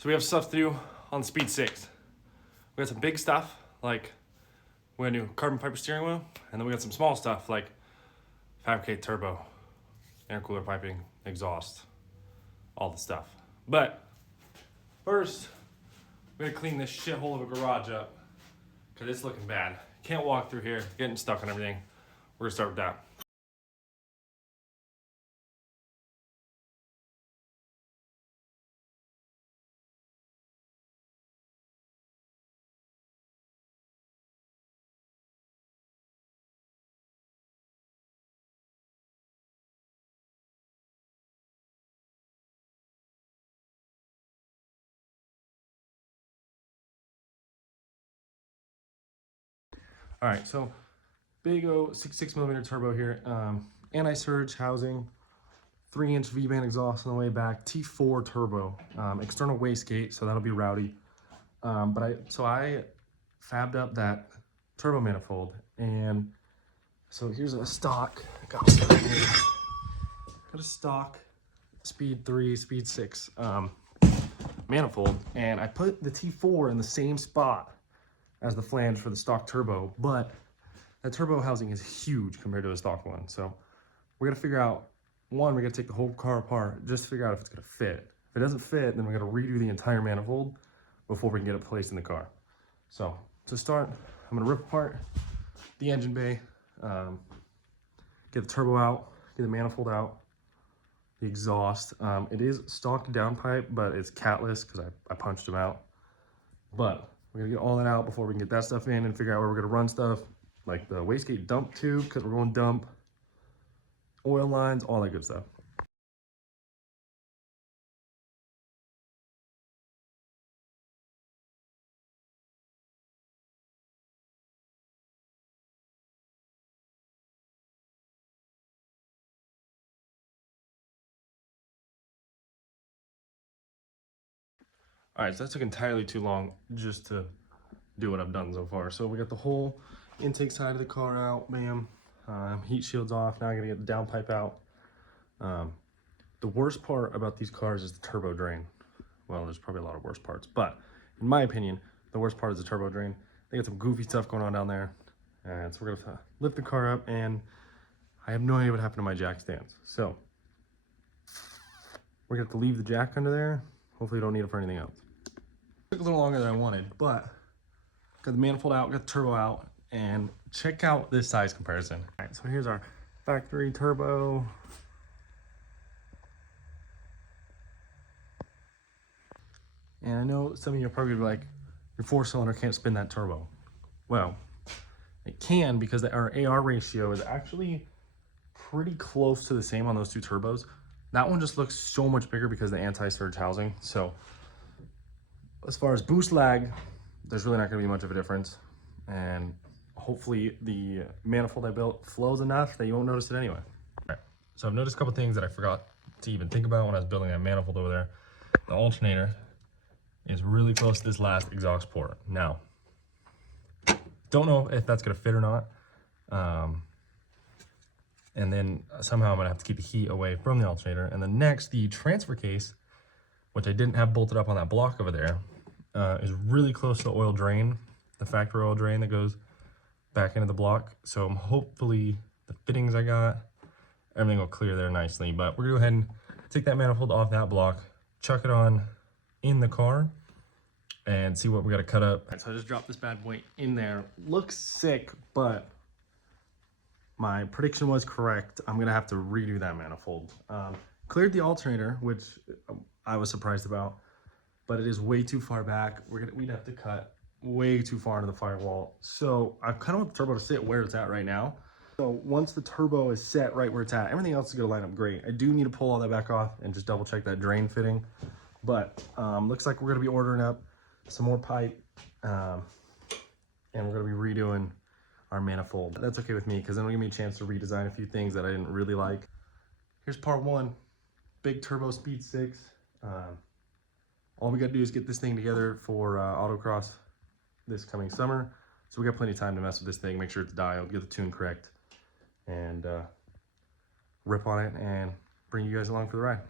So we have stuff to do on Speed 6. We got some big stuff, like we're gonna do carbon fiber steering wheel, and then we got some small stuff, like fabricate turbo, intercooler piping, exhaust, all the stuff. But first, we're gonna clean this shithole of a garage up, because it's looking bad. Can't walk through here, getting stuck on everything. We're gonna start with that. All right, so big O 6.6mm turbo here. Anti-surge housing, 3-inch V-band exhaust on the way back, T4 turbo, external wastegate, so that'll be rowdy. So I fabbed up that turbo manifold, and so here's a stock. Got a stock Speed 3, Speed 6 manifold, and I put the T4 in the same spot as the flange for the stock turbo, but that turbo housing is huge compared to a stock one. So we're gonna figure out, one, we gotta take the whole car apart, just figure out if it's gonna fit. If it doesn't fit, then we gotta redo the entire manifold before we can get it placed in the car. So to start, I'm gonna rip apart the engine bay, get the turbo out, get the manifold out, the exhaust. It is stock downpipe, but it's catless because I punched them out. But we're gonna get all that out before we can get that stuff in and figure out where we're gonna run stuff, like the wastegate dump tube, because we're going dump, oil lines, all that good stuff. All right, so that took entirely too long just to do what I've done so far. So we got the whole intake side of the car out, bam. Heat shields off. Now I gotta get the downpipe out. The worst part about these cars is the turbo drain. Well, there's probably a lot of worse parts, but in my opinion, the worst part is the turbo drain. They got some goofy stuff going on down there. And so we're gonna lift the car up, and I have no idea what happened to my jack stands. So we're gonna have to leave the jack under there. Hopefully we don't need it for anything else. Took a little longer than I wanted, but got the manifold out, got the turbo out, and check out this size comparison. All right, so here's our factory turbo. And I know some of you are probably like, your 4-cylinder can't spin that turbo. Well, it can, because our AR ratio is actually pretty close to the same on those two turbos. That one just looks so much bigger because of the anti-surge housing. So as far as boost lag, there's really not gonna be much of a difference. And hopefully the manifold I built flows enough that you won't notice it anyway. All right, so I've noticed a couple things that I forgot to even think about when I was building that manifold over there. The alternator is really close to this last exhaust port. Now, don't know if that's gonna fit or not. And then somehow I'm gonna have to keep the heat away from the alternator. And then next, the transfer case, which I didn't have bolted up on that block over there, is really close to the oil drain, the factory oil drain that goes back into the block. So hopefully the fittings I got, everything will clear there nicely. But we're gonna go ahead and take that manifold off that block, chuck it on in the car, and see what we gotta cut up. So I just dropped this bad boy in there. Looks sick, but my prediction was correct. I'm gonna have to redo that manifold. Cleared the alternator, which I was surprised about, but it is way too far back. We'd have to cut way too far into the firewall. So I kind of want the turbo to sit where it's at right now. So once the turbo is set right where it's at, everything else is gonna line up great. I do need to pull all that back off and just double check that drain fitting. But looks like we're gonna be ordering up some more pipe, and we're gonna be redoing our manifold. That's okay with me, because then it'll give me a chance to redesign a few things that I didn't really like. Here's part one, big turbo Speed 6. All we gotta do is get this thing together for autocross this coming summer. So we got plenty of time to mess with this thing, make sure it's dialed, get the tune correct, and rip on it and bring you guys along for the ride.